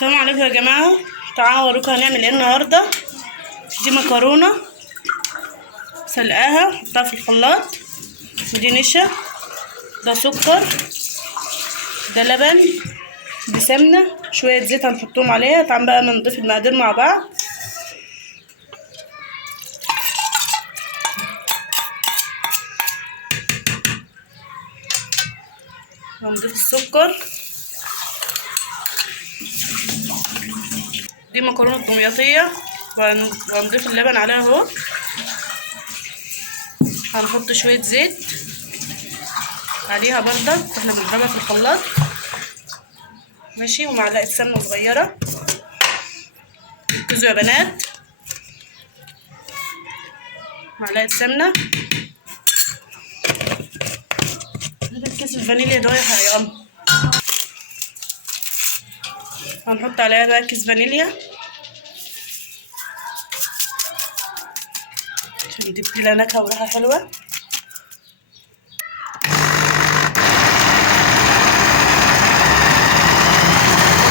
السلام عليكم يا جماعه. تعالوا اوريكم هنعمل ايه النهارده. دي مكرونه سلقاها حطها في الخلاط، ودي نشا، ده سكر، ده لبن، دي سمنه، شويه زيت هنحطهم عليها. تعالوا بقى نضيف المقادير مع بعض. هنضيف السكر، دي مكرونه دمياطيه، وهنضيف اللبن عليها اهو. هنحط شويه زيت عليها برضك واحنا بنضربها في الخلاط، ماشي، ومعلقه سمنه صغيره. ركزوا يا بنات، معلقه سمنه. هذا كيس الفانيليا ده يا يلا. هنحط عليها بقى كيس فانيليا عشان تدي لها نكهه وريحه حلوه.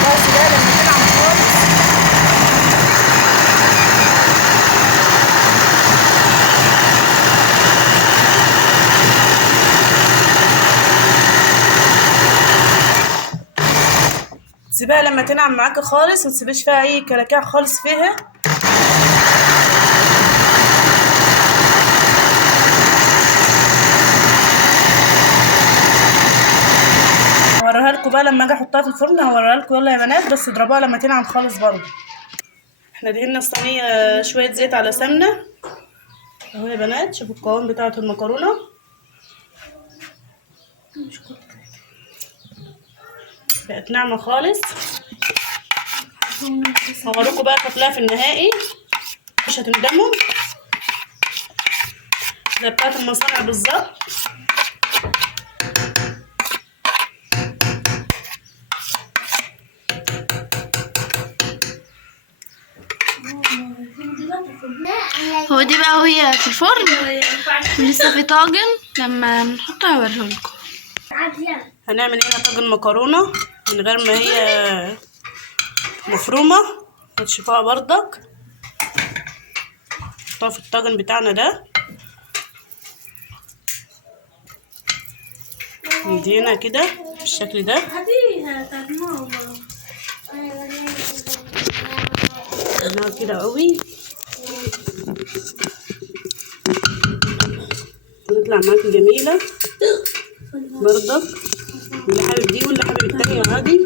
بس ده لما تنعم خالص تسيبها، لما تنعم معاكي خالص متسيبيش فيها اي كلاكيع خالص فيها. هوريها لكم بقى لما اجي احطها في الفرن، هوريها لكم. يلا يا بنات، بس اضربوها لما تنعم خالص برضه. احنا دهنا الصينيه شويه زيت على سمنه اهو يا بنات. شوفوا القوام بتاعه المكرونه، بقت ناعمه خالص. هوريكم بقى شكلها في النهائي، مش هتندموا، زي بتاعه المصانع بالظبط. هو دي بقى وهي في الفرن ولسه في طاجن، لما نحطها هوريهولكم. هنعمل هنا طاجن مكرونه من غير ما هي مفرومه، هتشوفوها برضك. نحطها في الطاجن بتاعنا ده، ندينا كده بالشكل ده. كده قوي تطلع معاكي جميله برضك، اللي حابب دي واللي حابب التانية عادي.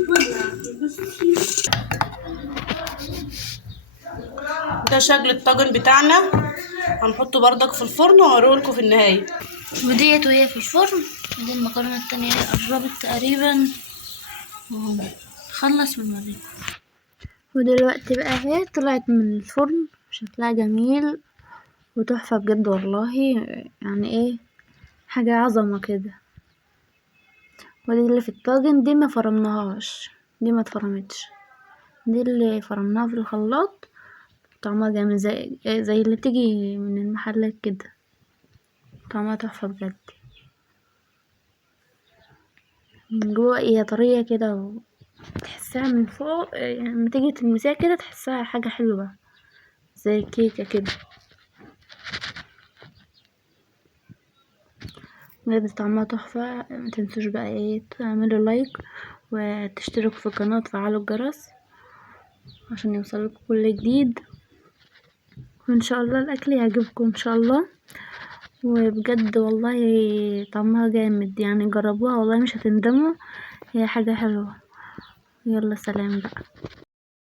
ده شكل الطاجن بتاعنا، هنحطه برضك في الفرن وهوريهولكوا في النهايه. وديت وهي في الفرن. ودي المكرونه التانية قربت تقريبا، خلص ونوريكم. ودلوقتي بقى اهي طلعت من الفرن، شكلها جميل وتحفه بجد والله. يعني ايه، حاجه عظمه كده. ودي اللي في الطاجن، دي ما فرمناهاش، دي ما اتفرمتش، دي اللي فرمناها في الخلاط. طعمها جامد زي اللي بتيجي من المحلات كده، طعمها تحفه بجد. من جوه هي طريه كده، وتحسها من فوق يعني لما تيجي تلمسيها كده تحسها حاجه حلوه زي الكيكه كده. بجد طعمها تحفه. متنسوش بقى ايه، تعملوا لايك وتشتركوا في القناه وتفعلوا الجرس عشان يوصلكوا كل جديد. وان شاء الله الاكل يعجبكم ان شاء الله. وبجد والله طعمها جامد، يعني جربوها والله مش هتندموا، هي حاجة حلوة. يلا سلام بقى.